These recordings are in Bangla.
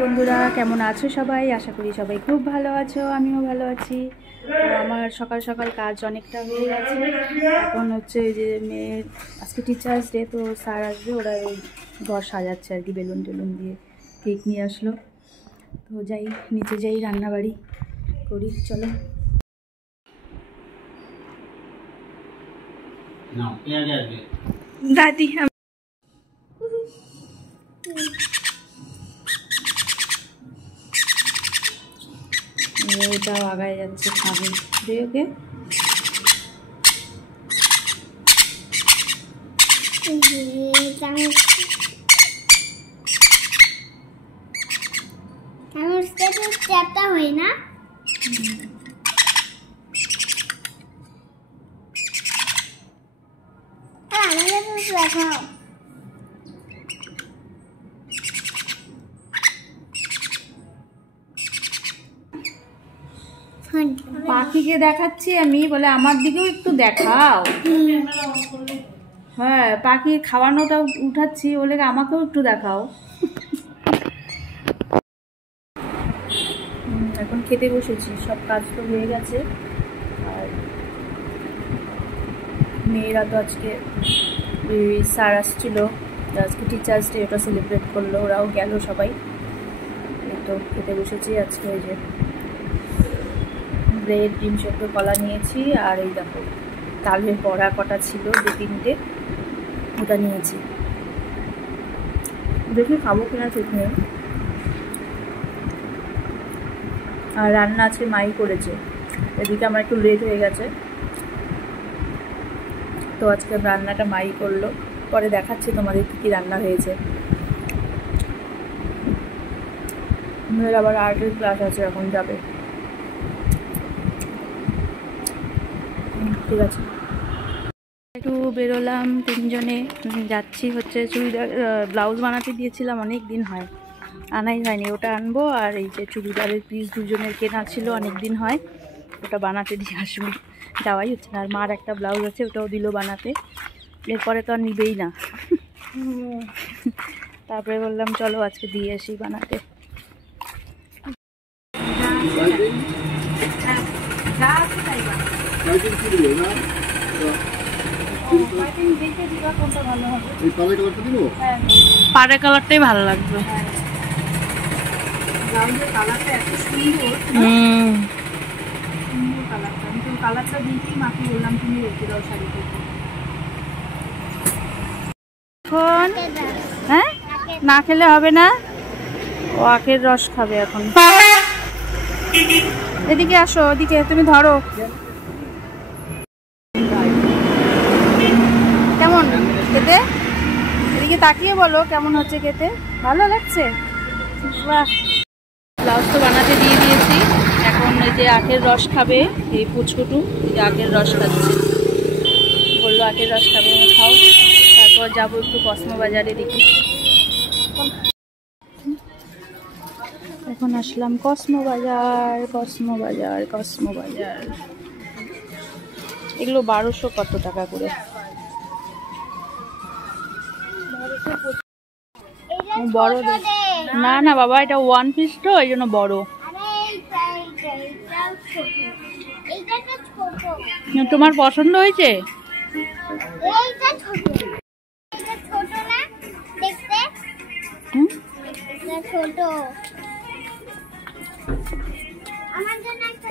বন্ধুরা, কেমন আছো সবাই? আশা করি সবাই খুব ভালো আছো, আমিও ভালো আছি। তো আমার সকাল সকাল কাজ অনেকটা হয়ে গেছে। এখন হচ্ছে যে মেয়ের আজকে টিচার্স ডে, তো স্যার আসবে, ওরা ওই ঘর সাজাচ্ছে আর কি, বেলুন টেলুন দিয়ে। কেক নিয়ে আসলো, তো যাই নিচে যাই, রান্নাবাড়ি করি, চলো। দাদি ওটাও আগায় যাচ্ছে, খাবে দে ওকে। হয় না দেখাও। পাখিকে দেখাচ্ছি আমি, বলে আমার দিকেও একটু দেখাও। হ্যাঁ, পাখি খাওয়ানোটা উঠাচ্ছি, বলে আমাকেও একটু দেখাও। এখন খেতে বসেছি, সব কাজ তো হয়ে গেছে। আর মেয়েরা তো আজকে স্যার আসছিল, আজকে টিচার্স ডে, ওটা সেলিব্রেট করলো, ওরাও গেল সবাই। তো খেতে বসেছি আজকে। ওই যে ব্রেড, ডিম সেদ্ধ, কলা নিয়েছি, আর এই দেখো তালের বড়া কটা ছিল, 2-3টে, ওটা নিয়েছি। দেখি খাবো কিনা ঠিক নেই। আর রান্না আজকে মাই করেছে, এদিকে আমার একটু লেট হয়ে গেছে, তো আজকে রান্নাটা মাই করলো। পরে দেখাচ্ছি তোমাদের কী কী রান্না হয়েছে। মেয়ের আবার আর্টের ক্লাস আছে, এখন যাবে। ঠিক আছে, একটু বেরোলাম, তিনজনে যাচ্ছি হচ্ছে চুড়িদার, ব্লাউজ বানাতে দিয়েছিলাম, অনেক দিন হয় আনাই হয়নি, ওটা আনবো। আর এই যে চুড়িদারের পিস দুজনের কেনা ছিল, অনেক দিন হয়, ওটা বানাতে দিয়ে আসবো। যাওয়াই হচ্ছে না। আর মার একটা ব্লাউজ আছে, ওটাও দিল বানাতে, এরপরে তো আর নিবেই না। তারপরে বললাম চলো আজকে দিয়ে আসি বানাতে। পাড়ের কালারটাই ভালো লাগবে। ব্লাউজের কালারটা এত সুন্দর, সুন্দর কালারটা। আমি তো কালারটা দিয়েই মাকে বললাম তুমি রেখে দাও শাড়িতে। এখন হ্যাঁ, না খেলে হবে না, ও আখের রস খাবে এখন। এদিকে আসো, ওদিকে তুমি ধরো। কেমন খেতে? এদিকে তাকিয়ে বলো কেমন হচ্ছে খেতে, ভালো লাগছে? বাহ। ব্লাউজ তো বানাতে দিয়ে দিয়েছি, এখন এই যে আখের রস খাবে, এই পুচকুটু এই যে আখের রস খাচ্ছে, বললো আখের রস খাবে, খাও। তারপর যাবো একটু কসমো বাজারে, দেখি। এখন আসলাম কসমো বাজার, কসমো বাজার, কসমো বাজার। এগুলো 1200 কত টাকা করে? বড় না না বাবা, এটা 1 পিস তো, এই জন্য বড়। তোমার পছন্দ হয়েছে?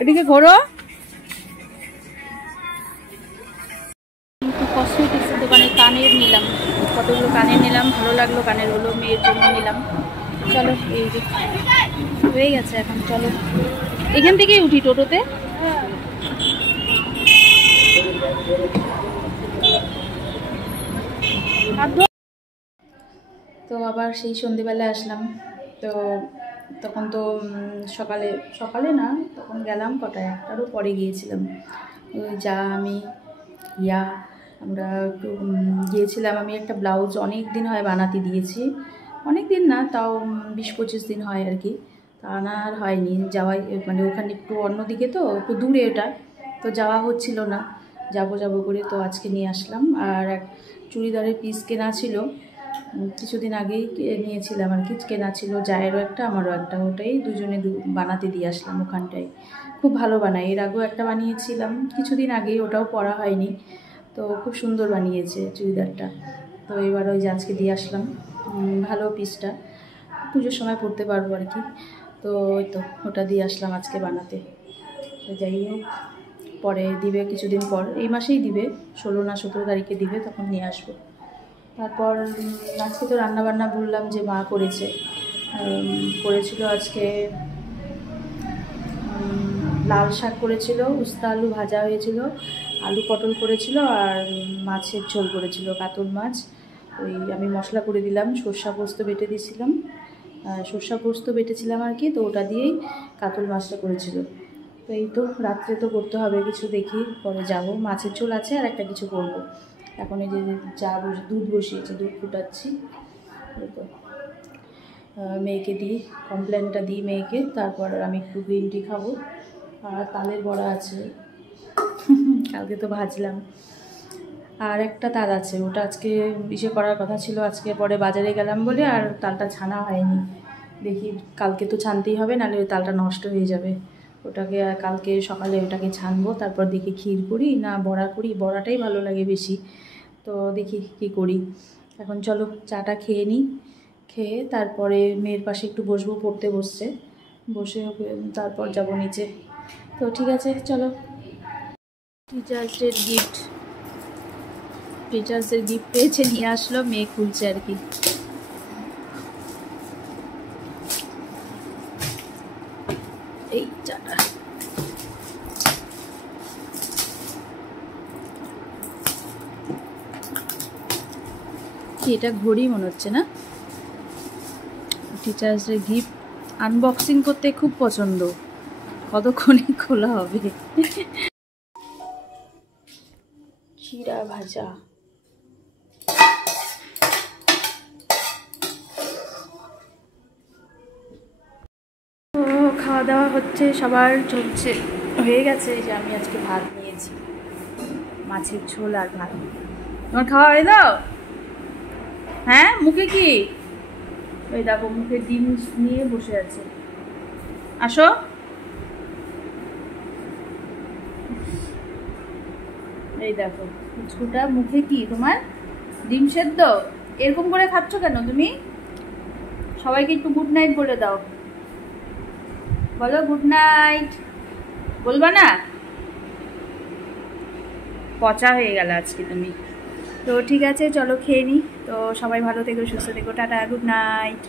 এদিকে ঘোরো। কসমেটিক্সের দোকানে কানের নিলাম, কতগুলো কানের নিলাম, ভালো লাগলো কানেরগুলো, মেয়ের জন্য নিলাম। চলো, এই যে হয়ে গেছে, এখন চলো এখান থেকেই উঠি টোটোতে। তো আবার সেই সন্ধেবেলা আসলাম, তো তখন তো সকালে সকালে না, তখন গেলাম কটায়, 1টারও পরে গিয়েছিলাম। ওই যা আমি ইয়া আমরা একটু গিয়েছিলাম। আমি একটা ব্লাউজ অনেক দিন হয় বানাতে দিয়েছি, অনেক দিন না, তাও 20-25 দিন হয় আর কি, তা আনা আর হয়নি। যাওয়াই মানে ওখানে একটু অন্যদিকে, তো একটু দূরে ওটা, তো যাওয়া হচ্ছিল না, যাবো করে, তো আজকে নিয়ে আসলাম। আর এক চুড়িদারের পিস কেনা ছিল, কিছুদিন আগেই নিয়েছিলাম আর কি, কেনা ছিল, জায়েরও একটা আমারও একটা, ওটাই দুজনে বানাতে দিয়ে আসলাম ওখানটায়। খুব ভালো বানায়, এর আগেও একটা বানিয়েছিলাম কিছুদিন আগেই, ওটাও পরা হয়নি, তো খুব সুন্দর বানিয়েছে চুড়িদারটা। তো এবার ওই যে আজকে দিয়ে আসলাম, ভালো পিসটা, পুজোর সময় পরতে পারবো আর কি। তো ওই তো ওটা দিয়ে আসলাম আজকে বানাতে। তো যাই হোক, পরে দিবে কিছুদিন পর, এই মাসেই দিবে, 16 না 17 তারিখে দিবে, তখন নিয়ে আসবো। তারপর আজকে তো রান্নাবান্না বললাম যে মা করেছিল আজকে লাল শাক করেছিল, উস্তা আলু ভাজা হয়েছিল, আলু পটল করেছিল, আর মাছের ঝোল করেছিল, কাতল মাছ। ওই আমি মশলা করে দিলাম, সর্ষা পোস্ত বেটে দিয়েছিলাম, সর্ষা পোস্ত বেটেছিলাম আর কি, তো ওটা দিয়েই কাতল মাছটা করেছিল। তো এই তো রাত্রে তো করতে হবে কিছু, দেখি পরে যাব, মাছের ঝোল আছে আর একটা কিছু করবো। এখন এই যে দুধ বসিয়েছি, দুধ ফুটাচ্ছি। এই তো মেয়েকে দিই, কমপ্লেনটা দিই মেয়েকে, তারপর আমি একটু গ্রিন টি খাবো। আর তালের বড়া আছে, কালকে তো ভাজলাম, আর একটা তাল আছে, ওটা আজকে ইসে করার কথা ছিল, আজকে পরে বাজারে গেলাম বলে আর তালটা ছানা হয়নি। দেখি কালকে তো ছানতেই হবে, নাহলে ওই তালটা নষ্ট হয়ে যাবে। ওটাকে কালকে সকালে ওটাকে ছানবো, তারপর দেখি ক্ষীর করি না বড়া করি, বড়াটাই ভালো লাগে বেশি। তো দেখি কি করি। এখন চলো চাটা খেয়ে নিই, খেয়ে তারপরে মেয়ের পাশে একটু বসবো, পড়তে বসে তারপর যাব নিচে। তো ঠিক আছে চলো। টিচার্সের গিফট পেয়েছে, নিয়ে আসলো, মেয়ে খুলছে আর কি। এই চাটা কি, এটা ঘড়ি মনে হচ্ছে না? টিচার্সের গিফট আনবক্সিং করতে খুব পছন্দ, কতক্ষণে খোলা হবে। চিড়া ভাজা, তো খাওয়া দাওয়া হচ্ছে, সবার চলছে, হয়ে গেছে। এই যে আমি আজকে ভাত নিয়েছি, মাছের ঝোল আর ভাত। তোমার খাওয়া হয়ে দাও? হ্যাঁ, মুখে কি? ওই দেখো মুখে ডিম নিয়ে বসে আছে, আসো। এই দেখো কুচকুটা, মুখে কি তোমার? ডিম সেদ্ধ? এরকম করে খাচ্ছ কেন তুমি? সবাইকে একটু গুড নাইট বলে দাও, বলো গুড নাইট। বলবা না? পচা হয়ে গেল আজকে তুমি। তো ঠিক আছে চলো খেয়ে নিই। তো সবাই ভালো থেকো, সুস্থ থেকো, টাটা, গুড নাইট।